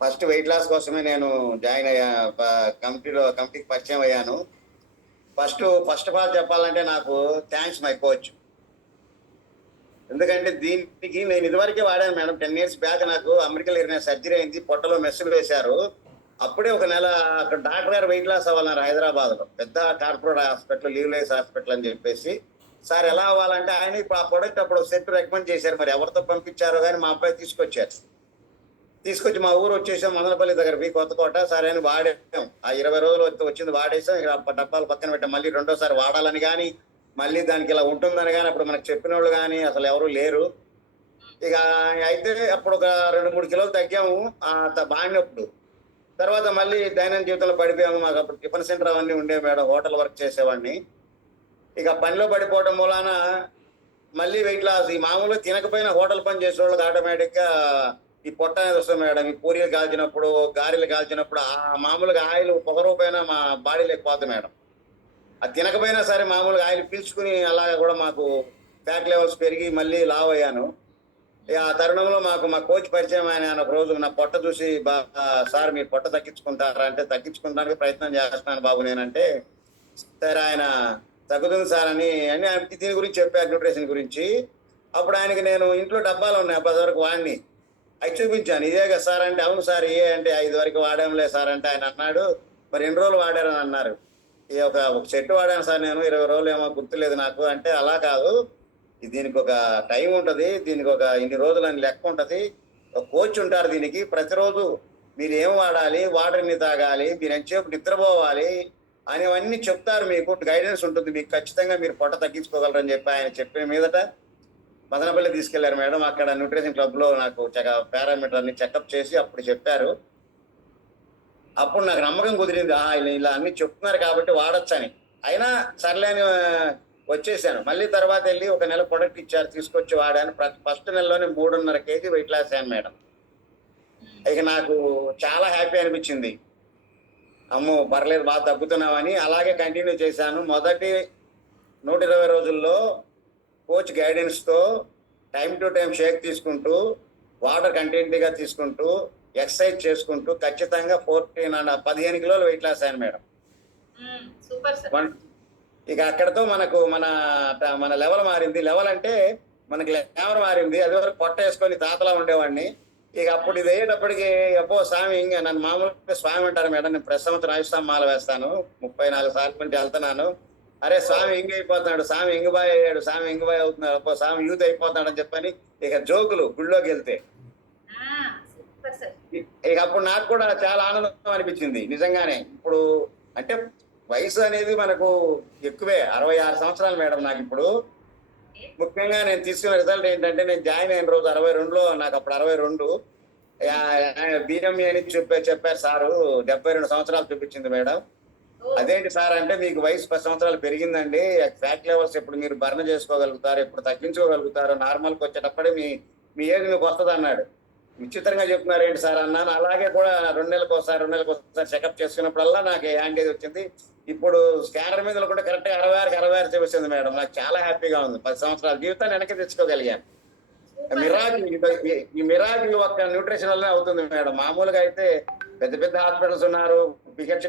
First weight loss కోసమే నేను join అయ్యా. కమిటీకి పరిచయం అయ్యాను. ఫస్ట్ ఆఫ్ ఆల్ చెప్పాలంటే నాకు థ్యాంక్స్ మై కోచ్. ఎందుకంటే దీనికి నేను ఇదివరకే వాడాను మేడం. 10 years బ్యాక్ నాకు అమెరికన్ హెర్నియా సర్జరీ అయింది. పొట్టలో మెస్సులు వేశారు. అప్పుడే ఒక నెల అక్కడ డాక్టర్ గారు వెయిట్ లాస్ అవ్వాలన్నారు హైదరాబాద్ లో. పెద్ద కార్పొరేట్ హాస్పిటల్, లీవ్లైస్ హాస్పిటల్ అని చెప్పేసి. సార్ ఎలా అవ్వాలంటే ఆయన ఇప్పుడు ఆ ప్రొడక్ట్ అప్పుడు సెట్ రికమెండ్ చేశారు. మరి ఎవరితో పంపించారో కానీ మా అబ్బాయి తీసుకొచ్చి మా ఊరు వచ్చేసాం, మదనపల్లి దగ్గర కొత్తకోట. సరే అని వాడాం. ఆ 20 రోజులు వచ్చింది వాడేసాం. ఇక డబ్బాలు పక్కన పెట్టాం. మళ్ళీ రెండోసారి వాడాలని కానీ మళ్ళీ దానికి ఇలా ఉంటుందని కానీ అప్పుడు మనకు చెప్పిన వాళ్ళు కానీ అసలు ఎవరు లేరు. ఇక అయితే అప్పుడు ఒక 2-3 కిలోలు తగ్గాము బాగినప్పుడు. తర్వాత మళ్ళీ దైనందిన జీవితంలో పడిపోయాము. మాకు అప్పుడు టిఫిన్ సెంటర్ అవన్నీ ఉండేవి మేడం. హోటల్ వర్క్ చేసేవాడిని. ఇక పనిలో పడిపోవడం మూలాన మళ్ళీ వెయిట్ లాస్. ఈ మామూలుగా తినకపోయినా హోటల్ పని చేసే వాళ్ళకి ఆటోమేటిక్ గా ఈ పొట్ట అనేది వస్తుంది మేడం. ఈ పూరీలు కాల్చినప్పుడు, గారెలు కాల్చినప్పుడు ఆ మామూలుగా ఆయిల్ పొగ రూపైనా మా బాడీలో ఎక్కువ మేడం. అది తినకపోయినా సరే మామూలుగా ఆయిల్ పీల్చుకుని అలాగా కూడా మాకు ఫ్యాట్ లెవెల్స్ పెరిగి మళ్ళీ లావ్ అయ్యాను. ఆ తరుణంలో మా కోచ్ పరిచయం ఆయన ఒక రోజు నా పొట్ట చూసి, సార్ మీరు పొట్ట తగ్గించుకుంటారా అంటే, తగ్గించుకుంటానికి ప్రయత్నం చేస్తున్నాను బాబు నేనంటే, సరే ఆయన తగ్గుతుంది సార్ అని దీని గురించి చెప్పారు, న్యూట్రిషన్ గురించి. అప్పుడు ఆయనకి నేను ఇంట్లో డబ్బాలు ఉన్నాయి అప్పటి వరకు వాడిని, అవి చూపించాను. ఇదే కదా సార్ అంటే, అవును సార్ ఏ అంటే 5 వరకు వాడాంలే సార్ అంటే, ఆయన అన్నాడు మరి ఎన్ని రోజులు వాడారని అన్నారు. ఒక సెట్ వాడాను సార్ నేను, 20 రోజులు ఏమో గుర్తులేదు నాకు అంటే, అలా కాదు దీనికి ఒక టైం ఉంటది, దీనికి ఒక ఇన్ని రోజులు అని లెక్క ఉంటది, ఒక కోచ్ ఉంటారు దీనికి. ప్రతిరోజు మీరు ఏం వాడాలి, వాటర్ ఎన్ని తాగాలి, మీరు ఎంతసేపు నిద్రపోవాలి అనేవన్నీ చెప్తారు. మీకు గైడెన్స్ ఉంటుంది, మీకు ఖచ్చితంగా మీరు పొట్ట తగ్గించుకోగలరని చెప్పి ఆయన చెప్పిన మీదట మదనపల్లి తీసుకెళ్లారు మేడం. అక్కడ న్యూట్రిషన్ క్లబ్ లో నాకు పారామీటర్ అన్ని చెకప్ చేసి అప్పుడు చెప్పారు. అప్పుడు నాకు నమ్మకం కుదిరింది, ఇలా అన్ని చెప్తున్నారు కాబట్టి వాడచ్చని. అయినా సర్లేని వచ్చేసాను. మళ్ళీ తర్వాత వెళ్ళి ఒక నెల ప్రొడక్ట్ ఇచ్చారు, తీసుకొచ్చి వాడాను. ఫస్ట్ నెలలోనే 3.5 kg వెయిట్ లాస్ అయ్యాను మేడం. ఇక నాకు చాలా హ్యాపీ అనిపించింది. అమ్మో పర్లేదు బాగా తగ్గుతున్నామని. అలాగే కంటిన్యూ చేశాను. మొదటి 120 రోజుల్లో కోచ్ గైడెన్స్ తో టైం టు టైం షేక్ తీసుకుంటూ, వాటర్ కంటిన్యూగా తీసుకుంటూ, ఎక్సర్సైజ్ చేసుకుంటూ ఖచ్చితంగా 15 కిలోలు వెయిట్ లాస్ అయ్యాను మేడం. ఇక అక్కడతో మనకు మన లెవెల్ మారింది. లెవెల్ అంటే మనకి లెవెల్ మారింది. అది వరకు పొట్ట వేసుకొని తాతలా ఉండేవాడిని. ఇక అప్పుడు ఇది అయ్యేటప్పటికి అప్పో స్వామి, ఇంకా నన్ను మామూలుగా స్వామి అంటారు మేడం. నేను ప్రతి సంవత్సరం రాజస్థాన్ మాల వేస్తాను, 34 సార్లు నుంచి వెళ్తున్నాను. అరే స్వామి ఇంగ అయిపోతున్నాడు, స్వామి ఇంగబాయ్ అయ్యాడు, స్వామి ఇంగబాయ్ అవుతున్నాడు, అప్పో స్వామి యూత్ అయిపోతున్నాడు అని చెప్పని ఇక జోకులు గుళ్ళోకి వెళ్తే. ఇక అప్పుడు నాకు కూడా చాలా ఆనందం అనిపించింది నిజంగానే. ఇప్పుడు అంటే వయసు అనేది మనకు ఎక్కువే, 66 సంవత్సరాలు మేడం నాకు ఇప్పుడు. ముఖ్యంగా నేను తీసుకున్న రిజల్ట్ ఏంటంటే, నేను జాయిన్ అయిన రోజు 62లో, నాకు అప్పుడు 62. బిఎంఈ అని చెప్పారు సారు. 72 సంవత్సరాలు చూపించింది మేడం. అదేంటి సార్ అంటే, మీకు వయసు 10 సంవత్సరాలు పెరిగిందండి, ఫ్యాట్ లెవెల్స్ ఎప్పుడు మీరు బర్న్ చేసుకోగలుగుతారు, ఎప్పుడు తగ్గించుకోగలుగుతారు, నార్మల్కి వచ్చేటప్పుడే మీ ఏజ్ మీకు వస్తుంది అన్నాడు. విచిత్రంగా చెప్తున్నారు ఏంటి సార్ అన్నాను. అలాగే కూడా 2 నెలలకు ఒకసారి చెకప్ చేసుకున్నప్పుడల్లా నాకు యాంగేజ్ వచ్చింది. ఇప్పుడు స్కానర్ మీద కూడా కరెక్ట్ గా 66 చూపిస్తుంది మేడం. నాకు చాలా హ్యాపీగా ఉంది. 10 సంవత్సరాల జీవితాన్ని వెనక్కి తెచ్చుకోగలిగాను. ఈ మిరాకిల్ ఒక్క న్యూట్రిషన్ వల్లనే అవుతుంది మేడం. మామూలుగా అయితే పెద్ద హాస్పిటల్స్ ఉన్నారు, పిహెచ్